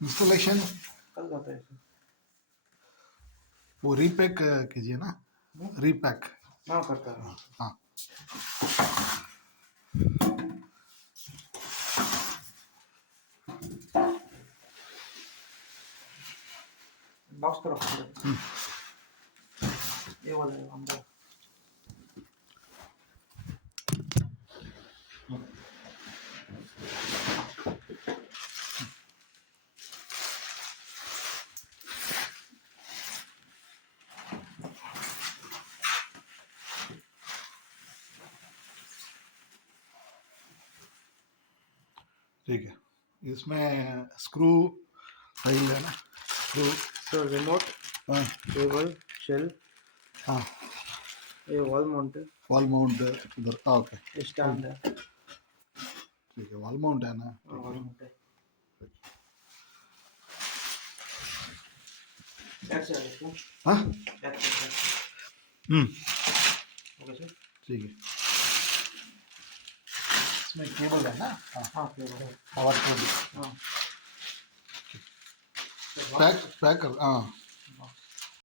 इंस्टॉलेशन कल होता है सर। वो रीपैक कीजिए ना, रीपैक। ना करता है। हाँ बॉक्स तो रखो। ये वाला है अंदर। ठीक है, इसमें स्क्रू सही है ना? स्क्रू। सर रिमोट, हाँ केबल, शेल, हाँ, ये वॉल माउंट है, वॉल माउंट उधर। ओके स्टैंड है। ठीक है, वॉल माउंट है ना? वॉल माउंट है। That's it. हाँ That's it. Hmm okay sir. ठीक है, इसमें केबल है ना? हाँ हाँ केबल। Power cable. हाँ पैक पैक कर, हाँ